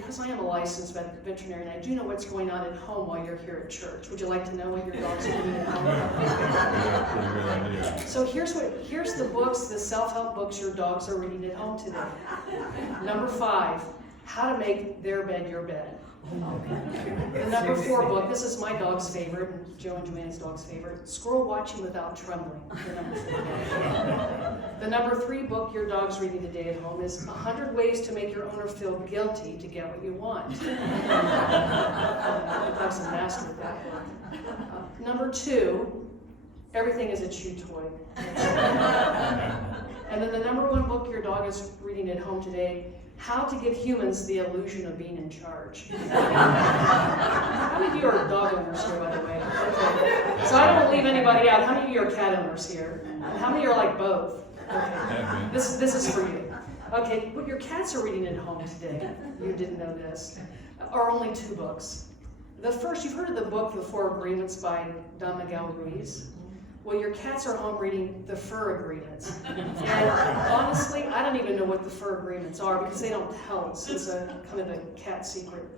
because I am a licensed veterinarian, I do know what's going on at home while you're here at church. Would you like to know what your dog's reading at home? So here's the books, the self-help books your dogs are reading at home today. Number 5, How to Make Their Bed Your Bed. The number 4 book, this is my dog's favorite, and Joe and Joanne's dog's favorite, Squirrel Watching Without Trembling, the number 4 book. The number 3 book your dog's reading today at home is 100 Ways to Make Your Owner Feel Guilty to Get What You Want. The dog's a master at that book. Number 2, Everything is a Chew Toy. And then the number 1 book your dog is reading at home today, How to Give Humans the Illusion of Being in Charge. How many of you are dog owners here, by the way? Okay. So I don't leave anybody out. How many of you are cat owners here? And how many are like both? Okay. This is for you. Okay, what your cats are reading at home today, you didn't know this, are only 2 books. The first, you've heard of the book, The 4 Agreements by Don Miguel Ruiz. Well, your cats are home reading the fur agreements. And honestly, I don't even know what the fur agreements are because they don't tell us. It's a kind of a cat secret.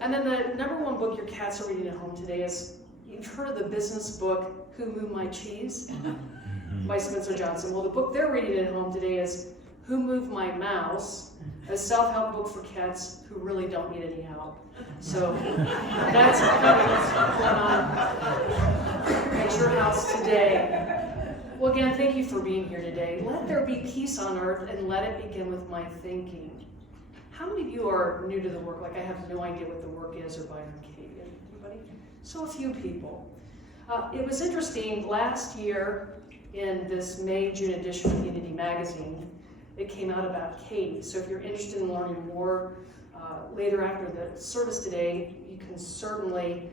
And then the number 1 book your cats are reading at home today is, you've heard of the business book, Who Moved My Cheese? By Spencer Johnson. Well, the book they're reading at home today is Who Moved My Mouse? A self-help book for cats who really don't need any help. So that's kind of what's going on at your house today. Well, again, thank you for being here today. Let there be peace on earth, and let it begin with my thinking. How many of you are new to the work? Like, I have no idea what the work is, or Byron Katie? Anybody? So a few people. It was interesting, last year in this May-June edition of Unity Magazine, it came out about Katie. So if you're interested in learning more later after the service today, you can certainly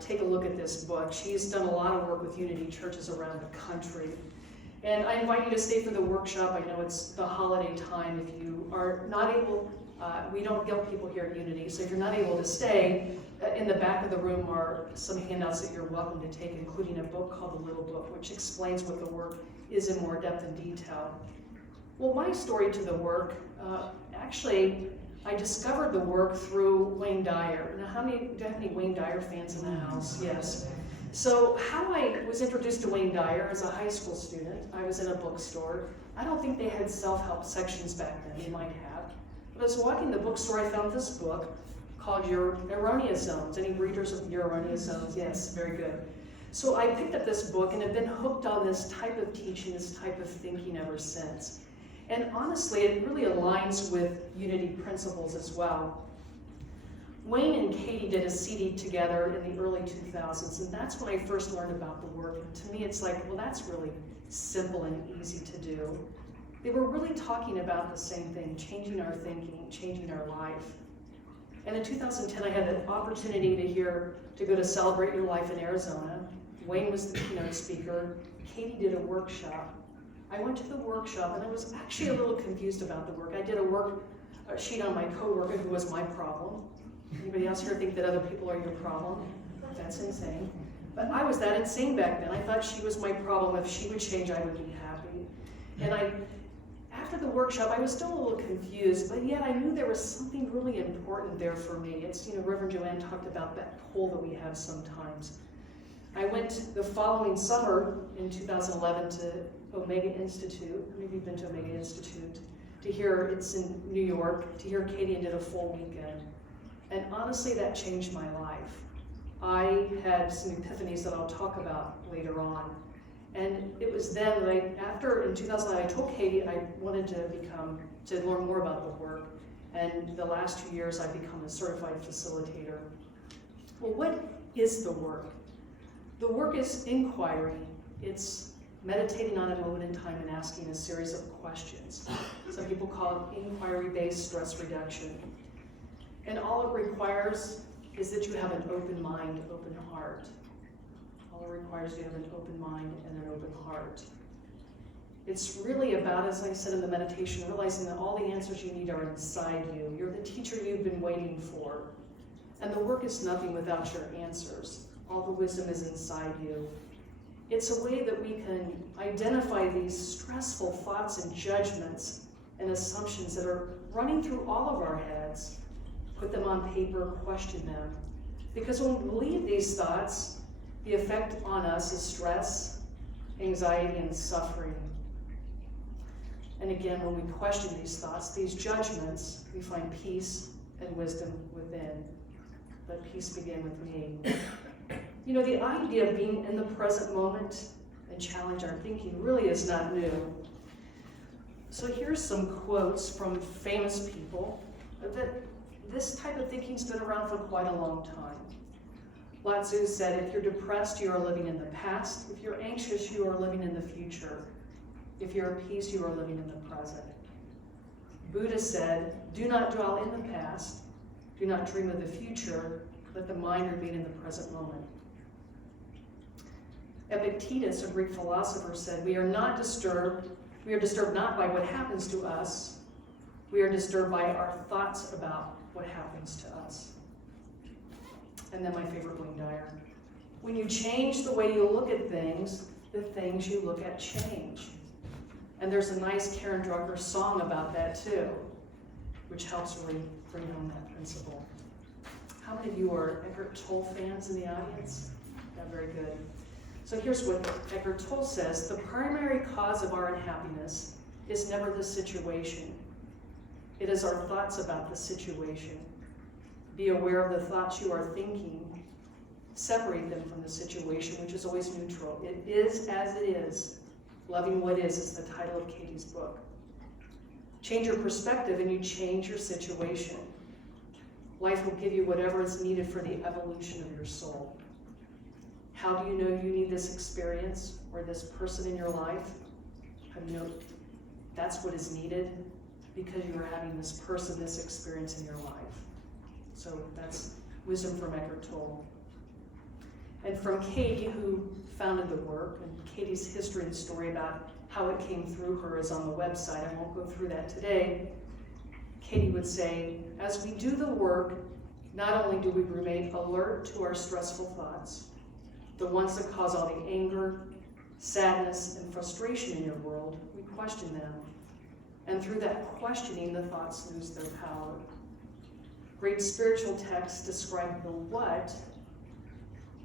take a look at this book. She's done a lot of work with Unity churches around the country. And I invite you to stay for the workshop. I know it's the holiday time. If you are not able, we don't guilt people here at Unity, so if you're not able to stay, in the back of the room are some handouts that you're welcome to take, including a book called The Little Book, which explains what the work is in more depth and detail. Well, my story to the work, actually, I discovered the work through Wayne Dyer. Now, do you have any Wayne Dyer fans in the house? Yes. So how I was introduced to Wayne Dyer as a high school student, I was in a bookstore. I don't think they had self-help sections back then, they might have. But as I was walking the bookstore, I found this book called Your Erroneous Zones. Any readers of Your Erroneous Zones? Yes, very good. So I picked up this book and have been hooked on this type of teaching, this type of thinking ever since. And honestly, it really aligns with Unity principles as well. Wayne and Katie did a CD together in the early 2000s, and that's when I first learned about the work. And to me, it's like, well, that's really simple and easy to do. They were really talking about the same thing, changing our thinking, changing our life. And in 2010, I had the opportunity to go to Celebrate Your Life in Arizona. Wayne was the keynote speaker. Katie did a workshop. I went to the workshop, and I was actually a little confused about the work. I did a sheet on my coworker who was my problem. Anybody else here think that other people are your problem? That's insane. But I was that insane back then. I thought she was my problem. If she would change, I would be happy. And after the workshop, I was still a little confused, but yet I knew there was something really important there for me. It's, Reverend Joanne talked about that pull that we have sometimes. I went the following summer in 2011 to Omega Institute. Maybe you've been to Omega Institute. It's in New York, to hear Katie and did a full weekend. And honestly, that changed my life. I had some epiphanies that I'll talk about later on. And it was then that in 2009, I told Katie I wanted to learn more about the work. And the last 2 years, I've become a certified facilitator. Well, what is the work? The work is inquiry. It's meditating on a moment in time and asking a series of questions. Some people call it inquiry-based stress reduction. And all it requires is that you have an open mind, open heart. All it requires is you have an open mind and an open heart. It's really about, as I said in the meditation, realizing that all the answers you need are inside you. You're the teacher you've been waiting for. And the work is nothing without your answers. All the wisdom is inside you. It's a way that we can identify these stressful thoughts and judgments and assumptions that are running through all of our heads, put them on paper, question them. Because when we believe these thoughts, the effect on us is stress, anxiety, and suffering. And again, when we question these thoughts, these judgments, we find peace and wisdom within. Let peace begin with me. You know, the idea of being in the present moment and challenge our thinking really is not new. So here's some quotes from famous people that this type of thinking's been around for quite a long time. Lao Tzu said, if you're depressed, you are living in the past. If you're anxious, you are living in the future. If you're at peace, you are living in the present. Buddha said, do not dwell in the past. Do not dream of the future. Let the mind remain in the present moment. Epictetus, a Greek philosopher, said, we are disturbed not by what happens to us. We are disturbed by our thoughts about what happens to us. And then my favorite, Wayne Dyer. When you change the way you look at things, the things you look at change. And there's a nice Karen Drucker song about that too, which helps really bring home that principle. How many of you are Eckhart Tolle fans in the audience? Yeah, very good. So here's what Eckhart Tolle says. The primary cause of our unhappiness is never the situation. It is our thoughts about the situation. Be aware of the thoughts you are thinking. Separate them from the situation, which is always neutral. It is as it is. Loving what is the title of Katie's book. Change your perspective and you change your situation. Life will give you whatever is needed for the evolution of your soul. How do you know you need this experience or this person in your life? How do you know that's what is needed? Because you are having this person, this experience in your life. So that's wisdom from Eckhart Tolle. And from Katie, who founded the work, and Katie's history and story about how it came through her is on the website. I won't go through that today. Katie would say, as we do the work, not only do we remain alert to our stressful thoughts, the ones that cause all the anger, sadness, and frustration in your world, we question them. And through that questioning, the thoughts lose their power. Great spiritual texts describe the what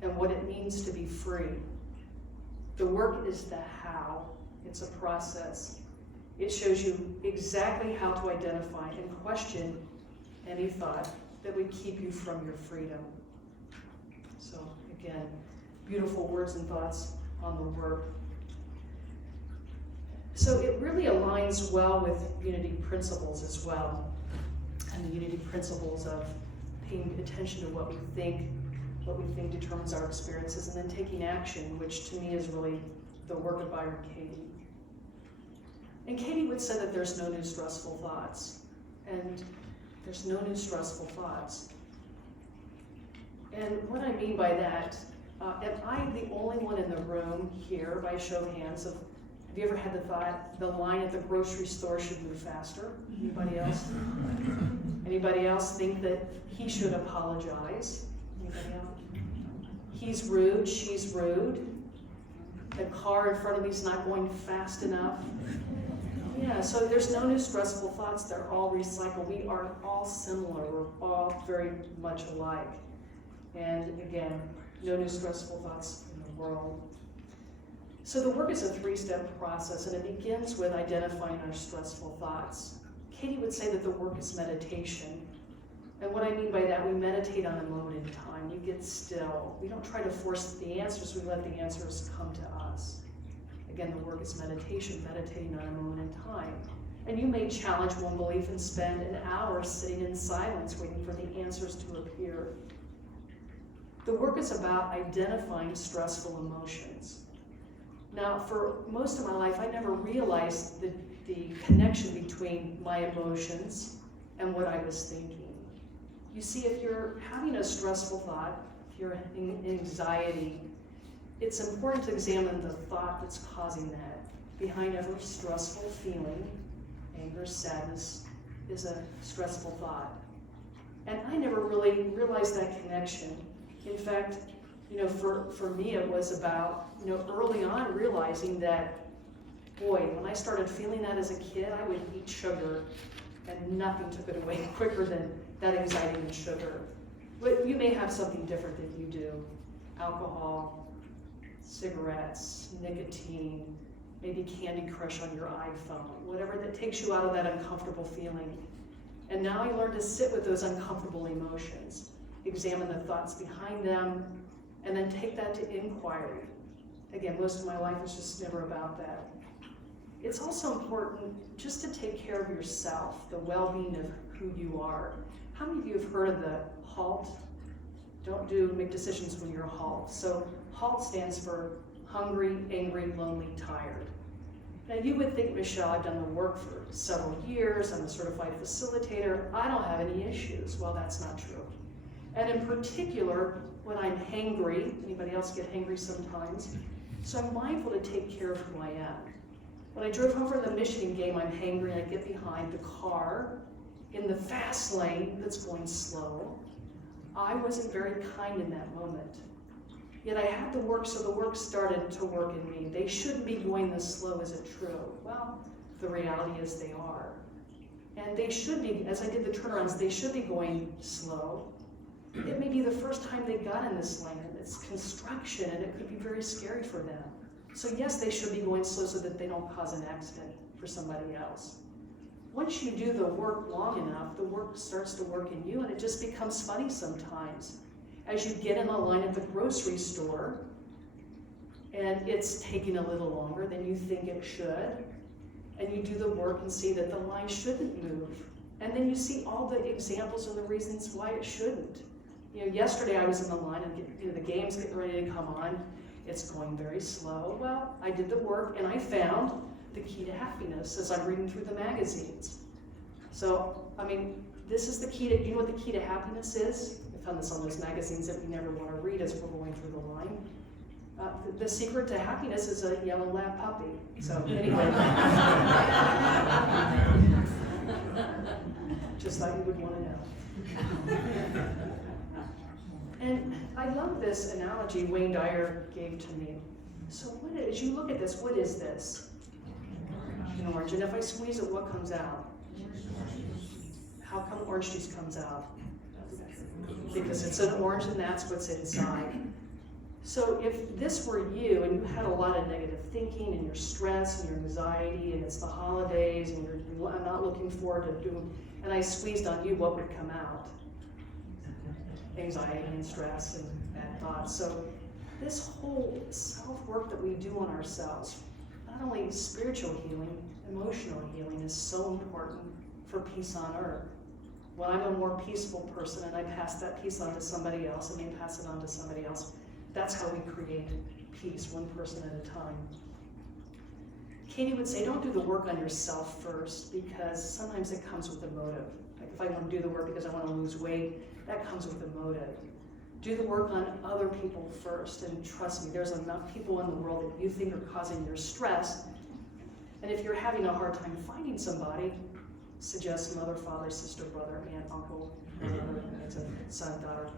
and what it means to be free. The work is the how. It's a process. It shows you exactly how to identify and question any thought that would keep you from your freedom. So again, beautiful words and thoughts on the work. So it really aligns well with unity principles as well. And the unity principles of paying attention to what we think determines our experiences, and then taking action, which to me is really the work of Byron Katie. And Katie would say that there's no new stressful thoughts. And there's no new stressful thoughts. And what I mean by that, am I the only one in the room here, by a show of hands, have you ever had the thought, the line at the grocery store should move faster? Anybody else? Anybody else think that he should apologize? Anybody else? He's rude, she's rude. The car in front of me is not going fast enough. Yeah, so there's no new stressful thoughts. They're all recycled. We are all similar. We're all very much alike. And again, no new stressful thoughts in the world. So the work is a three-step process, and it begins with identifying our stressful thoughts. Katie would say that the work is meditation. And what I mean by that, we meditate on a moment in time. We get still. We don't try to force the answers. We let the answers come to us. Again, the work is meditation, meditating on a moment in time. And you may challenge one belief and spend an hour sitting in silence waiting for the answers to appear. The work is about identifying stressful emotions. Now, for most of my life, I never realized the connection between my emotions and what I was thinking. You see, if you're having a stressful thought, if you're in anxiety, it's important to examine the thought that's causing that. Behind every stressful feeling, anger, sadness, is a stressful thought. And I never really realized that connection. In fact, for me it was about, early on realizing that, boy, when I started feeling that as a kid, I would eat sugar and nothing took it away quicker than that anxiety and sugar. But you may have something different that you do. Alcohol, cigarettes, nicotine, maybe Candy Crush on your iPhone, whatever that takes you out of that uncomfortable feeling. And now you learn to sit with those uncomfortable emotions, examine the thoughts behind them, and then take that to inquiry. Again, most of my life is just never about that. It's also important just to take care of yourself, the well-being of who you are. How many of you have heard of the HALT? Don't make decisions when you're a HALT. So HALT stands for hungry, angry, lonely, tired. Now you would think, Michelle, I've done the work for several years, I'm a certified facilitator, I don't have any issues. Well, that's not true. And in particular, when I'm hangry, anybody else get hangry sometimes? So I'm mindful to take care of who I am. When I drove home from the Michigan game, I'm hangry, and I get behind the car in the fast lane that's going slow. I wasn't very kind in that moment. Yet I had the work, so the work started to work in me. They shouldn't be going this slow, is it true? Well, the reality is they are. And they should be, as I did the turnarounds, they should be going slow. It may be the first time they got in this lane. It's construction, and it could be very scary for them. So yes, they should be going slow so that they don't cause an accident for somebody else. Once you do the work long enough, the work starts to work in you, and it just becomes funny sometimes. As you get in the line at the grocery store, and it's taking a little longer than you think it should, and you do the work and see that the line shouldn't move. And then you see all the examples and the reasons why it shouldn't. You know, yesterday I was in the line and the game's getting ready to come on. It's going very slow. Well, I did the work and I found the key to happiness as I'm reading through the magazines. So, I mean, this is the key to, you know what the key to happiness is? I found this on those magazines that we never want to read as we're going through the line. The secret to happiness is a yellow lab puppy. So anyway. Just thought you would want to know. And I love this analogy Wayne Dyer gave to me. So as you look at this, what is this? An orange. And if I squeeze it, what comes out? How come orange juice comes out? Because it's an orange and that's what's inside. So if this were you and you had a lot of negative thinking and your stress and your anxiety and it's the holidays and you're not looking forward to doing, and I squeezed on you, what would come out? Anxiety and stress and bad thoughts. So this whole self-work that we do on ourselves, not only spiritual healing, emotional healing is so important for peace on earth. When I'm a more peaceful person and I pass that peace on to somebody else and they pass it on to somebody else, that's how we create peace, one person at a time. Katie would say, don't do the work on yourself first, because sometimes it comes with a motive. Like if I want to do the work because I want to lose weight, that comes with a motive. Do the work on other people first, and trust me, there's enough people in the world that you think are causing your stress. And if you're having a hard time finding somebody, suggest mother, father, sister, brother, aunt, uncle, brother, it's a son, daughter.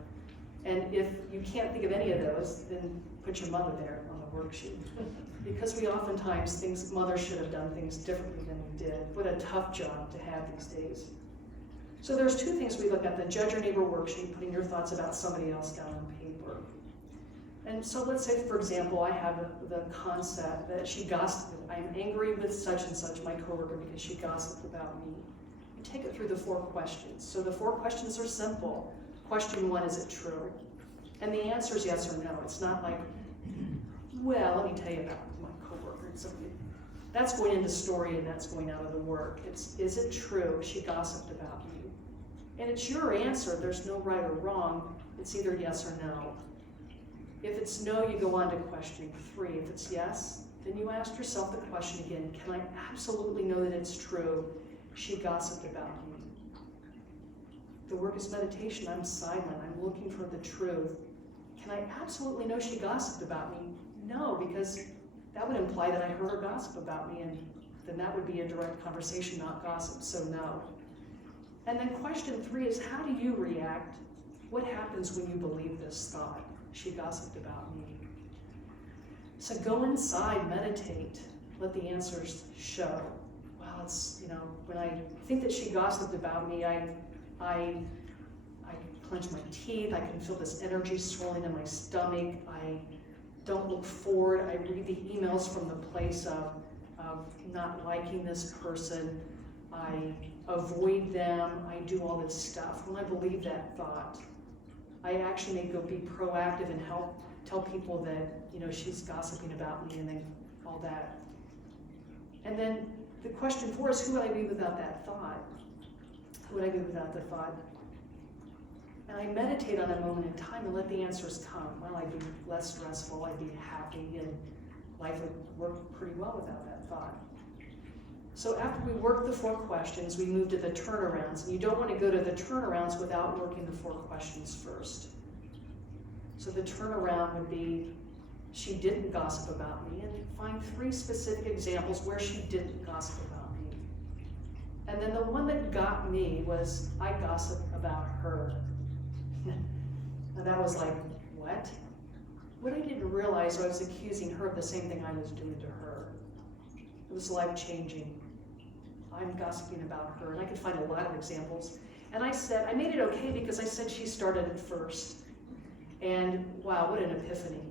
And if you can't think of any of those, then put your mother there on the worksheet. Because we oftentimes think mother should have done things differently than we did. What a tough job to have these days. So there's two things we look at: the judge your neighbor worksheet, putting your thoughts about somebody else down on paper. And so let's say, for example, I have the concept that she gossiped. I'm angry with such and such, my coworker, because she gossiped about me. You take it through the 4 questions. So the 4 questions are simple. Question 1, is it true? And the answer is yes or no. It's not like, well, let me tell you about my coworker. That's going into story and that's going out of the work. It's, is it true she gossiped about you? And it's your answer. There's no right or wrong. It's either yes or no. If it's no, you go on to question 3. If it's yes, then you ask yourself the question again, can I absolutely know that it's true she gossiped about me? The work is meditation. I'm silent. I'm looking for the truth. Can I absolutely know she gossiped about me? No, because that would imply that I heard her gossip about me, and then that would be a direct conversation, not gossip, so no. And then question 3 is, how do you react? What happens when you believe this thought? She gossiped about me. So go inside, meditate, let the answers show. Wow, it's, when I think that she gossiped about me, I clench my teeth, I can feel this energy swelling in my stomach, I don't look forward, I read the emails from the place of not liking this person, I avoid them, I do all this stuff. When I believe that thought, I actually may go be proactive and help tell people that, she's gossiping about me and then all that. And then the question 4 is, who would I be without that thought? Who would I be without the thought? And I meditate on that moment in time and let the answers come. Well, I'd be less stressful, I'd be happy, and life would work pretty well without that thought. So after we work the 4 questions, we move to the turnarounds. And you don't want to go to the turnarounds without working the 4 questions first. So the turnaround would be, she didn't gossip about me, and find 3 specific examples where she didn't gossip about me. And then the one that got me was, I gossip about her. And that was like, what? What I didn't realize, I was accusing her of the same thing I was doing to her. It was life-changing. I'm gossiping about her, and I could find a lot of examples. And I made it okay because I said she started it first. And wow, what an epiphany.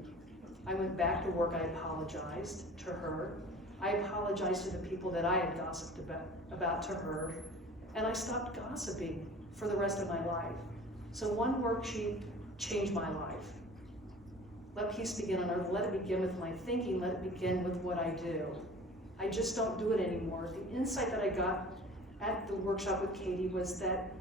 I went back to work, I apologized to her. I apologized to the people that I had gossiped about to her. And I stopped gossiping for the rest of my life. So one worksheet changed my life. Let peace begin on earth. Let it begin with my thinking. Let it begin with what I do. I just don't do it anymore. The insight that I got at the workshop with Katie was that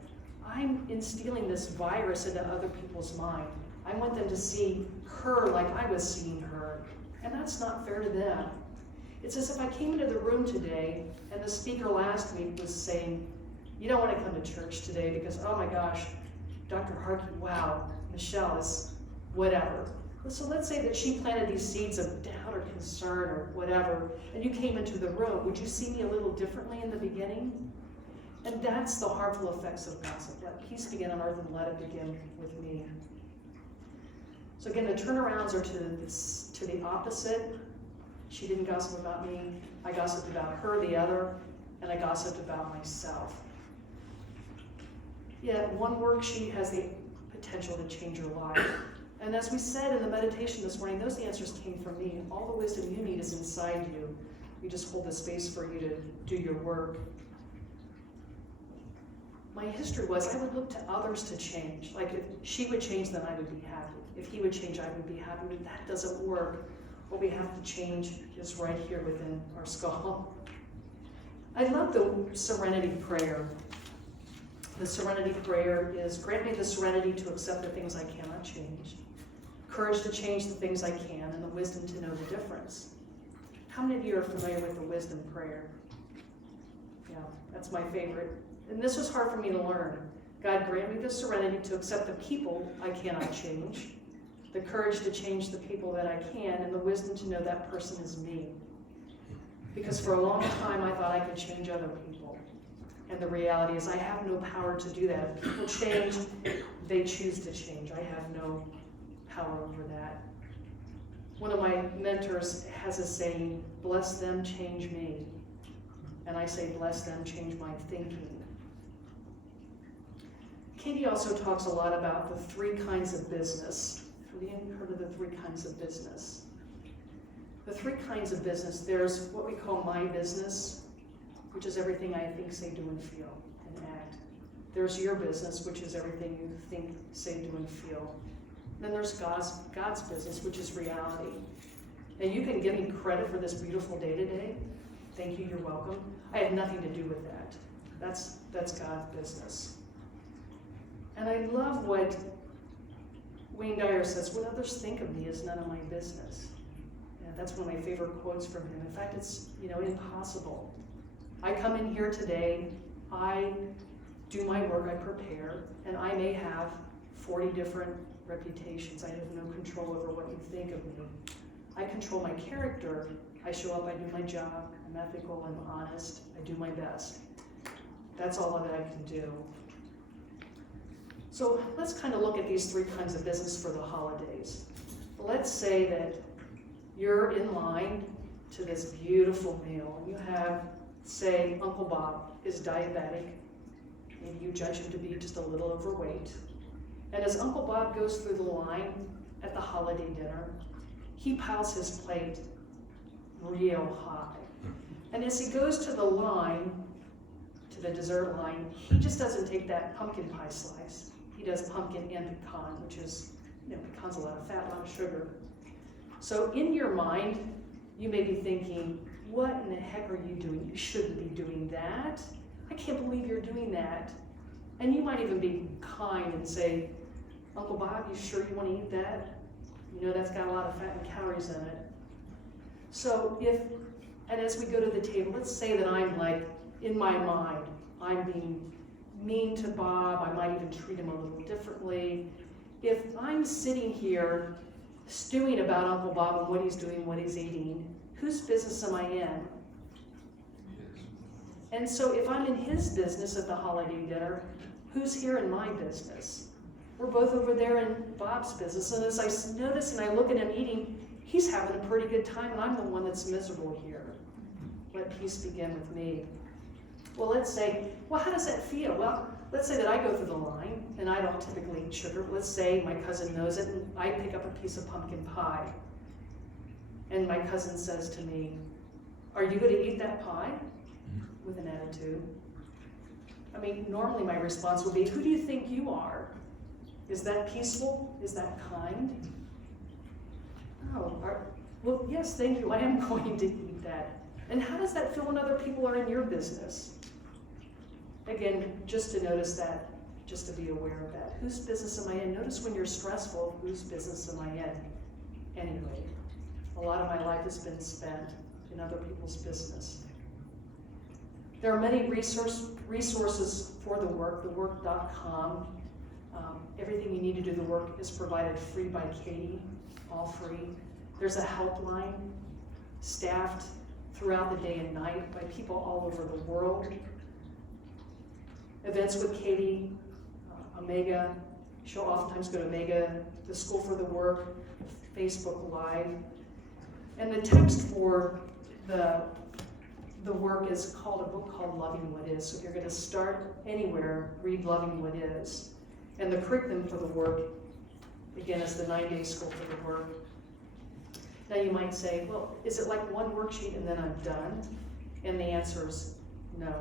I'm instilling this virus into other people's mind. I want them to see her like I was seeing her. And that's not fair to them. It's as if I came into the room today and the speaker last week was saying, you don't want to come to church today because, oh my gosh, Dr. Harcha, wow, Michelle is whatever. So let's say that she planted these seeds of doubt or concern or whatever, and you came into the room. Would you see me a little differently in the beginning? And that's the harmful effects of gossip. Let peace begin on earth and let it begin with me. So again, the turnarounds are to the opposite. She didn't gossip about me. I gossiped about her, the other, and I gossiped about myself. Yet one worksheet has the potential to change your life. And as we said in the meditation this morning, those answers came from me. All the wisdom you need is inside you. We just hold the space for you to do your work. My history was I would look to others to change. Like if she would change, then I would be happy. If he would change, I would be happy. But that doesn't work. What we have to change is right here within our skull. I love the serenity prayer. The serenity prayer is, grant me the serenity to accept the things I cannot change, courage to change the things I can, and the wisdom to know the difference. How many of you are familiar with the wisdom prayer? Yeah, that's my favorite. And this was hard for me to learn. God, grant me the serenity to accept the people I cannot change, the courage to change the people that I can, and the wisdom to know that person is me. Because for a long time I thought I could change other people. And the reality is I have no power to do that. If people change, they choose to change. I have no power over that. One of my mentors has a saying, bless them, change me. And I say, bless them, change my thinking. Katie also talks a lot about the 3 kinds of business. Have you heard of the 3 kinds of business? The 3 kinds of business, there's what we call my business, which is everything I think, say, do, and feel, and act. There's your business, which is everything you think, say, do, and feel. Then there's God's business, which is reality. And you can give me credit for this beautiful day today. Thank you, you're welcome. I had nothing to do with that. That's God's business. And I love what Wayne Dyer says, what others think of me is none of my business. And that's one of my favorite quotes from him. In fact, it's impossible. I come in here today, I do my work, I prepare, and I may have 40 different reputations. I have no control over what you think of me. I control my character. I show up, I do my job, I'm ethical, I'm honest, I do my best. That's all that I can do. So let's kind of look at these 3 kinds of business for the holidays. Let's say that you're in line to this beautiful meal. You have Say Uncle Bob is diabetic, maybe you judge him to be just a little overweight. And as Uncle Bob goes through the line at the holiday dinner, he piles his plate real high. And as he goes to the line, to the dessert line, he just doesn't take that pumpkin pie slice. He does pumpkin and pecan, which is, pecan's a lot of fat, a lot of sugar. So in your mind, you may be thinking, what in the heck are you doing? You shouldn't be doing that. I can't believe you're doing that. And you might even be kind and say, Uncle Bob, you sure you want to eat that? You know that's got a lot of fat and calories in it. So and as we go to the table, let's say that I'm like, in my mind, I'm being mean to Bob, I might even treat him a little differently. If I'm sitting here stewing about Uncle Bob and what he's doing, what he's eating, whose business am I in? And so if I'm in his business at the holiday dinner, who's here in my business? We're both over there in Bob's business, and as I notice and I look at him eating, he's having a pretty good time, and I'm the one that's miserable here. Let peace begin with me. Well, let's say, how does that feel? Well, let's say that I go through the line, and I don't typically eat sugar. Let's say my cousin knows it, and I pick up a piece of pumpkin pie. And my cousin says to me, are you going to eat that pie? With an attitude. I mean, normally my response would be, who do you think you are? Is that peaceful? Is that kind? Oh, well, yes, thank you. I am going to eat that. And how does that feel when other people are in your business? Again, just to notice that, just to be aware of that. Whose business am I in? Notice when you're stressful, whose business am I in? Anyway, a lot of my life has been spent in other people's business. There are many resources for the work, thework.com. Everything you need to do the work is provided free by Katie, all free. There's a helpline staffed throughout the day and night by people all over the world. Events with Katie, Omega, she'll oftentimes go to Omega, the School for the Work, Facebook Live. And the text for the work is called a book called Loving What Is. So if you're going to start anywhere, read Loving What Is. And the curriculum for the work, again, is the 9-day School for the Work. Now you might say, well, is it like one worksheet and then I'm done? And the answer is no.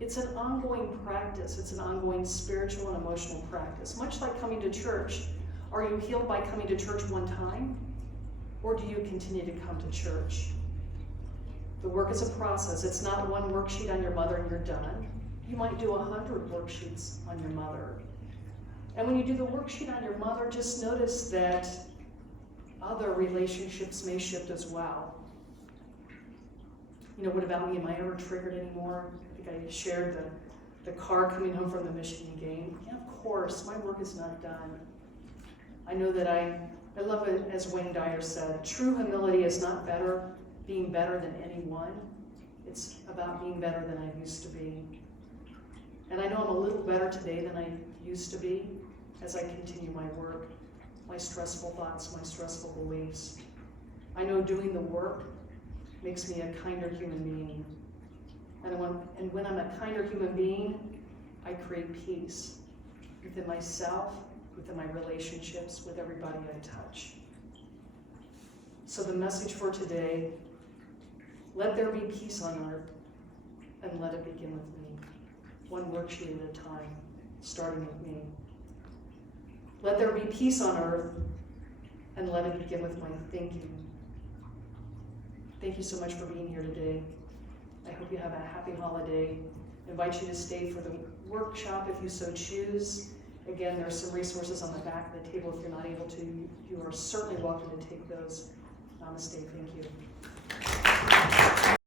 It's an ongoing practice. It's an ongoing spiritual and emotional practice. Much like coming to church. Are you healed by coming to church one time? Or do you continue to come to church? The work is a process. It's not one worksheet on your mother and you're done. You might do 100 worksheets on your mother. And when you do the worksheet on your mother, just notice that other relationships may shift as well. What about me? Am I ever triggered anymore? I think I shared the car coming home from the Michigan game. Yeah, of course, my work is not done. I know that I love it, as Wayne Dyer said, true humility is not being better than anyone. It's about being better than I used to be. And I know I'm a little better today than I used to be as I continue my work, my stressful thoughts, my stressful beliefs. I know doing the work makes me a kinder human being. And when I'm a kinder human being, I create peace within myself, within my relationships, with everybody I touch. So the message for today, let there be peace on earth, and let it begin with me. One worksheet at a time, starting with me. Let there be peace on earth, and let it begin with my thinking. Thank you so much for being here today. I hope you have a happy holiday. I invite you to stay for the workshop if you so choose. Again, there are some resources on the back of the table. If you're not able to, you are certainly welcome to take those. Namaste. Thank you.